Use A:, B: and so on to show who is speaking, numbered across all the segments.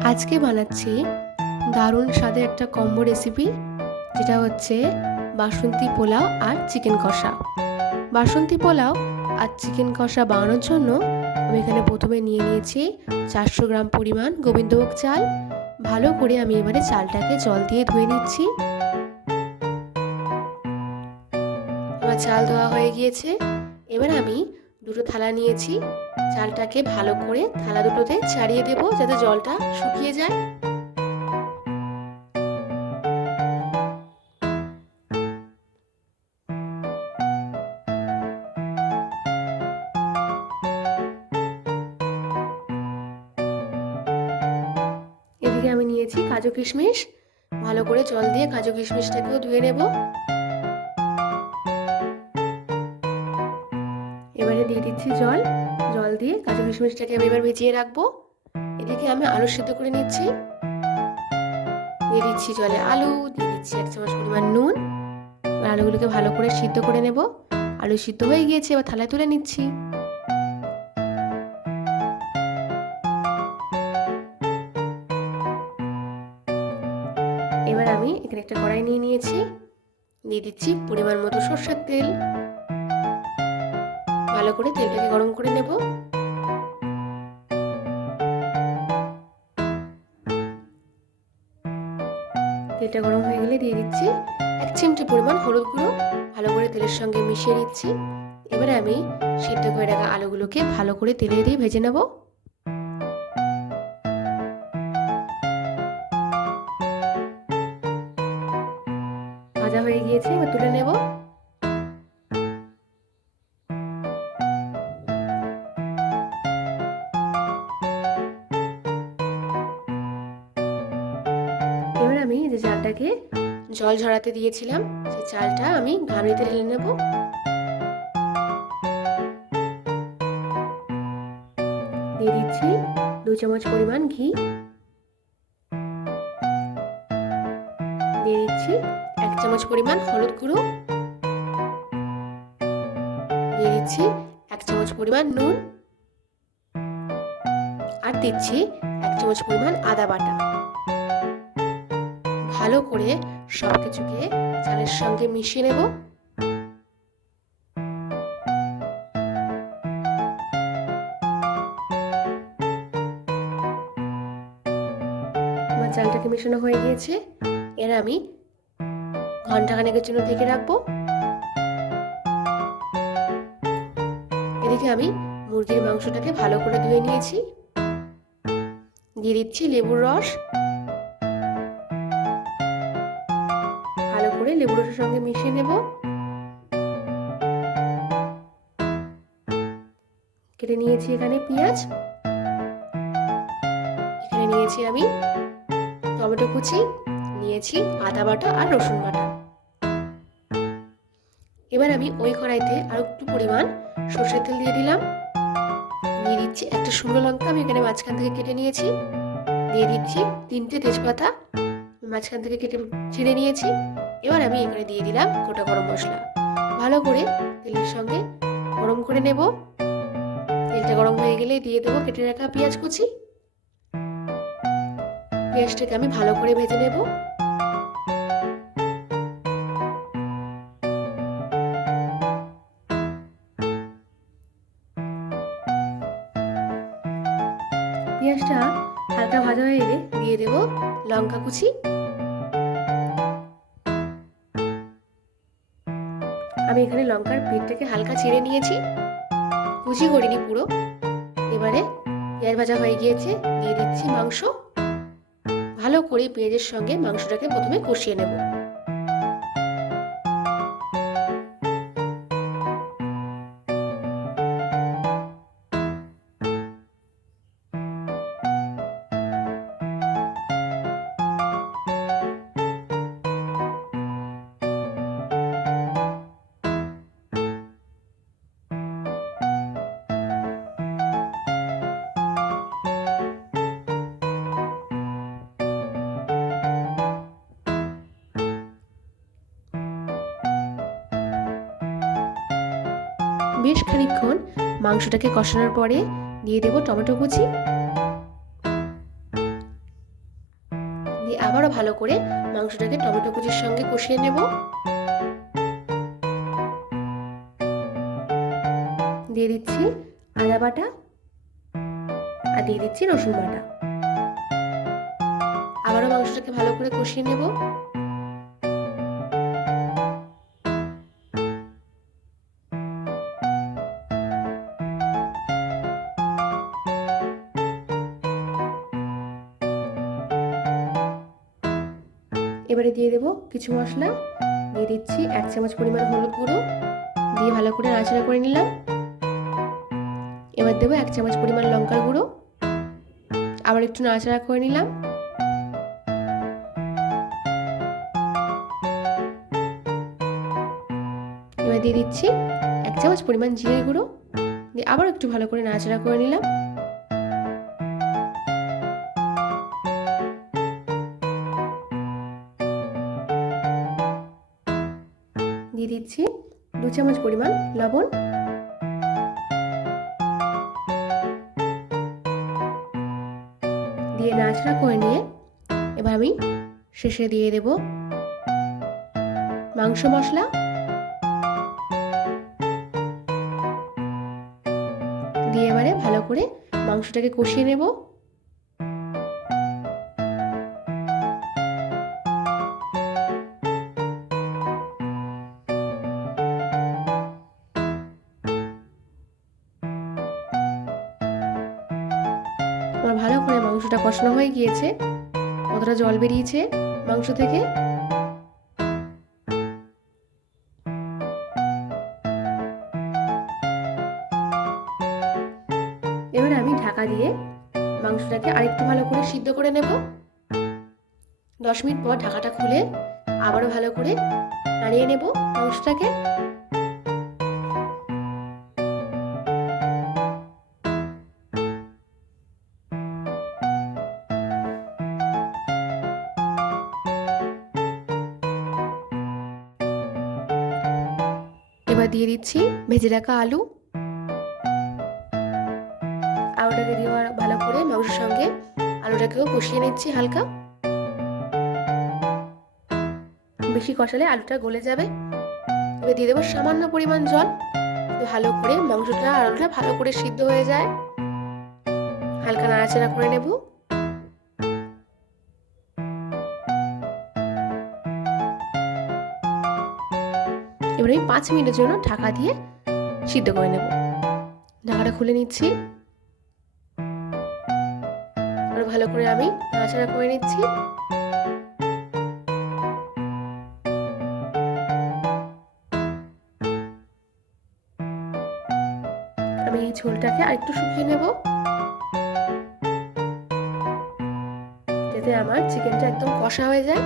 A: আজকে বানাচ্ছি দারুণ স্বাদের একটা কম্বো রেসিপি যেটা হচ্ছে বাসন্তী পোলাও আর চিকেন কষা। বাসন্তী পোলাও আর চিকেন কষা বানানোর জন্য আমি এখানে প্রথমে নিয়ে নিয়েছি চারশো গ্রাম পরিমাণ গোবিন্দভোগ চাল। ভালো করে আমি এবারে চালটাকে জল দিয়ে ধুয়ে নিচ্ছি। আমার চাল ধোয়া হয়ে গিয়েছে। এবার আমি দুটো থালা নিয়েছি। চালটাকে ভালো করে থালা দুটোতে ছাড়িয়ে দেব যাতে জলটা শুকিয়ে যায়। এদিকে আমি নিয়েছি কাজু কিশমিশ। ভালো করে জল দিয়ে কাজু কিশমিশটাকেও ধুয়ে নেব। এবারে দিয়ে দিচ্ছি জল। কাজু কিশমিশটাকে আমি এবার ভিজিয়ে রাখব। এদিকে আমি আলু সিদ্ধ করে নিচ্ছি। দিয়ে দিচ্ছি জলে আলু, দিয়ে দিচ্ছি এক চামচ পরিমাণ নুন। এবার আলুগুলোকে ভালো করে সিদ্ধ করে নেব। আলু সিদ্ধ হয়ে গিয়েছে, এবার থালায় তুলে নিচ্ছি। এবার আমি এখানে একটা কড়াই নিয়ে নিয়েছি। দিয়ে দিচ্ছি পরিমাণ মতো সর্ষের তেল। ভালো করে তেলটাকে গরম করে নেব। তেলটা গরম হয়ে গেলে দিয়ে দিচ্ছি এক চিমটি পরিমাণ হলুদ গুঁড়ো, ভালো করে তেলের সঙ্গে মিশিয়ে দিচ্ছি এবার আমি সিদ্ধ করে রাখা আলুগুলোকে ভালো করে তেলে দিয়ে ভেজে নেব। চালটাকে জল ঝরাতে দিয়েছিলাম। সেই চালটা আমি ঘামড়িতে ঢেলে নেব। দিয়ে দিচ্ছি দু চামচ পরিমাণ ঘি। দিয়ে দিচ্ছি এক চামচ পরিমাণ হলুদ গুঁড়ো। দিয়ে দিচ্ছি এক চামচ পরিমাণ নুন। আর দিচ্ছি এক চামচ পরিমাণ আদা বাটা। ভালো করে সব কিছুকে চালের সঙ্গে মিশিয়ে নেব। আমার চালটাকে মেশানো হয়ে গিয়েছে। এর আমি ঘণ্টা খানেকের জন্য ঢেকে রাখব। এদিকে আমি মুরগির মাংসটাকে ভালো করে ধুয়ে নিয়েছি। দিয়ে দিচ্ছি লেবুর রস। করে লেবু রসের সঙ্গে মিশিয়ে নেব। কেটে নিয়েছি এখানে পেঁয়াজ। এখানে নিয়েছি আমি টমেটো কুচি, নিয়েছি আদা বাটা আর রসুন বাটা। এবার আমি ওই কড়াইতে আর একটু পরিমাণ সর্ষের তেল দিয়ে দিলাম। দিয়ে দিচ্ছি একটা শুকনো লঙ্কা, আমি এখানে মাঝখান থেকে কেটে নিয়েছি। দিয়ে দিচ্ছি তিনটে তেজপাতা, মাঝখান থেকে কেটে ছিঁড়ে নিয়েছি। এবার আমি এখানে দিয়ে দিলাম গোটা গরম মশলা। ভালো করে তেলের সঙ্গে গরম করে নেব। তেলটা গরম হয়ে গেলে দিয়ে দেবো কেটে রাখা পেঁয়াজ কুচি। পেঁয়াজটাকে আমি ভালো করে ভেজে নেব। পেঁয়াজটা হালকা ভাজা হয়ে এলে দিয়ে দেবো লঙ্কা কুচি। পিঠটাকে হালকা ছেড়ে নিয়েছি। কুচি করিনি পুরো। এবারে পেঁয়াজ ভাজা হয়ে গিয়েছে, দিয়ে দিচ্ছি মাংস। ভালো করে পেঁয়াজের সঙ্গে মাংসটাকে প্রথমে কষিয়ে নেব। বেশ খানিকক্ষণ মাংসটাকে কষানোর পরে দিয়ে দেব টমেটো কুচি। দিয়ে আবারও ভালো করে মাংসটাকে টমেটো কুচির সঙ্গে কষিয়ে নেব। দিয়ে দিচ্ছি আদা বাটা আর দিয়ে দিচ্ছি রসুন বাটা। আবারও মাংসটাকে ভালো করে কষিয়ে নেব। এবারে দিয়ে দেবো কিছু মশলা। দিয়ে দিচ্ছি এক চামচ পরিমাণ হলুদ গুঁড়ো। দিয়ে ভালো করে নাড়াচাড়া করে নিলাম। এবার দেবো এক চামচ পরিমাণ লঙ্কার গুঁড়ো। আবার একটু নাড়াচাড়া করে নিলাম। এবার দিয়ে দিচ্ছি এক চামচ পরিমাণ জিরে গুঁড়ো। দিয়ে আবার একটু ভালো করে নাড়াচাড়া করে নিলাম। দু চামচ পরিমাণ লবণ। দিয়ে নাচড়া করে নিয়ে এবার আমি শেষে দিয়ে দেব মাংস মশলা। দিয়ে এবারে ভালো করে মাংসটাকে কষিয়ে নেব। ভালো করে মাংসটা কষানো হয়ে গিয়েছে। কতটা জল বেরিয়েছে মাংস থেকে? এবারে আমি ঢাকা দিয়ে মাংসটাকে আরেকটু ভালো করে সিদ্ধ করে নেব। দশ মিনিট পর ঢাকাটা খুলে আবারও ভালো করে নাড়িয়ে নেব মাংসটাকে। দিয়ে দিচ্ছি। ভেজে রাখা আলু। আলুটাকে দিয়ে আবার ভালো করে মাংসের সঙ্গে আলুটাকেও কষিয়ে নিচ্ছি হালকা। বেশি কষালে আলুটা গলে যাবে। এবার দিয়ে দেবো সামান্য পরিমাণ জল। ভালো করে মাংসটা আলুটা ভালো করে সিদ্ধ হয়ে যায়। হালকা নাড়াচাড়া করে নেব। আমি পাঁচ মিনিটের জন্য ঢাকা দিয়ে সিদ্ধ করে নেব। ঢাকাটা খুলে নিচ্ছি। আর ভালো করে আমি নাড়াচাড়া করে নিচ্ছি। আমি এই ঝোলটাকে আরেকটু শুকিয়ে নেব। যাতে আমার চিকেনটা একদম কষা হয়ে যায়।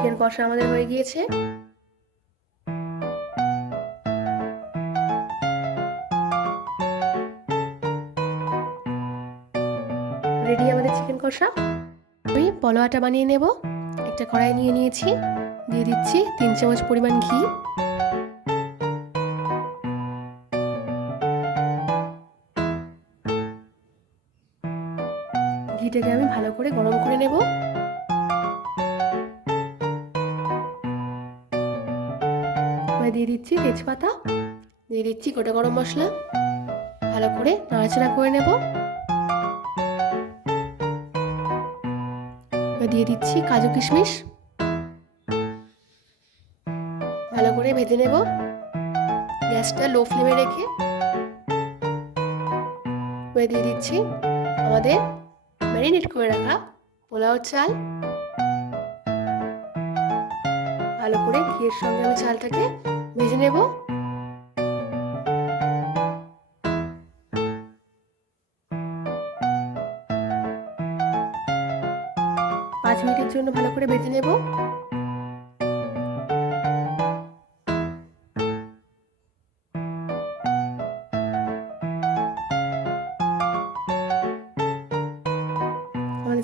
A: চিকেন কষা আমাদের হয়ে গিয়েছে। রেডি আমাদের চিকেন কষা? আমি পলোয়াটা বানিয়ে নেব। একটা কড়াই নিয়ে নিয়েছি। দিয়ে দিচ্ছি তিন চামচ পরিমাণ ঘি। ঘিটাকে আমি ভালো করে গরম করে নেব। দিয়ে দিচ্ছি তেজপাতা। দিয়ে দিচ্ছি গোটা গরম মশলা। ভালো করে নাড়াচাড়া করে নেব। দিয়ে দিচ্ছি কাজু কিশমিশ। ভালো করে ভেজে নেব। গ্যাসটা লো ফ্লেমে রেখে। দিয়ে দিচ্ছি আমাদের ম্যারিনেট করে রাখা পোলাও চাল। ভালো করে ঘিয়ের সঙ্গে আমি চালটাকে ভেজে নেব। পাঁচ মিনিটের জন্য ভালো করে ভেজে নেব।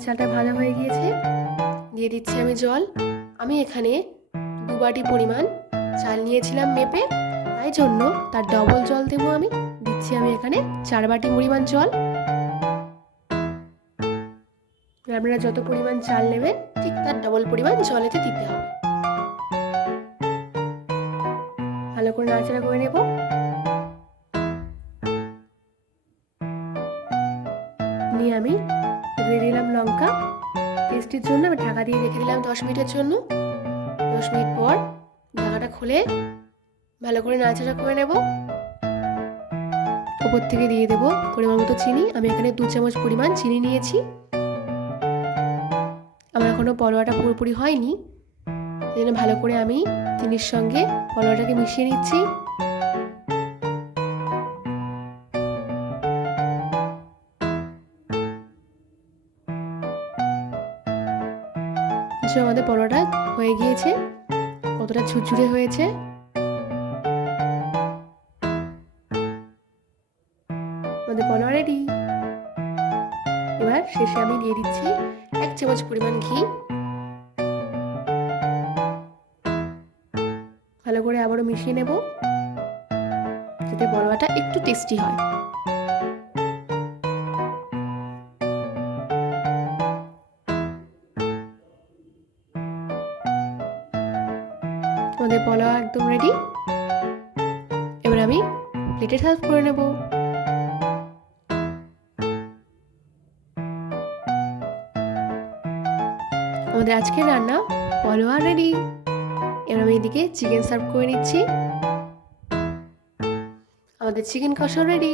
A: চালটা ভাজা হয়ে গিয়েছে। দিয়ে দিচ্ছি আমি জল। আমি এখানে দু বাটি পরিমাণ চাল নিয়েছিলাম মেপে, তাই জন্য তার ডবল জল দেবো আমি। দিচ্ছি আমি এখানে চার বাটি পরিমাণ জল। আপনারা যত পরিমাণ চাল নেবেন, ঠিক তার ডবল পরিমাণ জল জলেতে দিতে হবে। ভালো করে নাড়াচাড়া করে নেব। নিয়ে আমি দিয়ে দিলাম লঙ্কা। টেস্টির জন্য আমি ঢাকা দিয়ে রেখে দিলাম দশ মিনিটের জন্য। দশ মিনিট পর ঢাকাটা খুলে ভালো করে নাড়াচাড়া করে নেব। উপর থেকে দিয়ে দেব পরিমাণ মতো চিনি। আমি এখানে দু চামচ পরিমাণ চিনি নিয়েছি। আমার এখনও পলোয়াটা পুরোপুরি হয়নি। এই ভালো করে আমি চিনির সঙ্গে পলোয়াটাকে মিশিয়ে নিচ্ছি। যে আমাদের পলোটা হয়ে গিয়েছে। কতটা ঝুরঝুরে হয়েছে? আমাদের পলোয়া রেডি। এবার শেষে আমি দিয়ে দিচ্ছি এক চামচ পরিমাণ ঘি। ভালো করে আবারও মিশিয়ে নেব, যাতে পলোয়াটা একটু টেস্টি হয়। এবার আমি প্লেটে সার্ভ করে নেব। আমাদের আজকে রান্না পোলোয়া রেডি। এবার আমি এদিকে চিকেন সার্ভ করে নিচ্ছি। আমাদের চিকেন কষা রেডি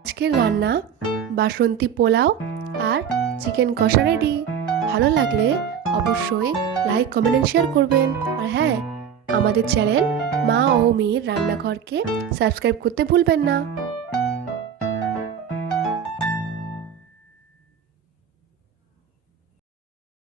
A: আজকের রান্না বাসন্তী পোলাও আর চিকেন কষা রেডি ভালো লাগলে অবশ্যই লাইক কমেন্ট শেয়ার করবেন। আর হ্যাঁ আমাদের চ্যানেল মা ও মেয়ের রান্নাঘরকে সাবস্ক্রাইব করতে ভুলবেন না।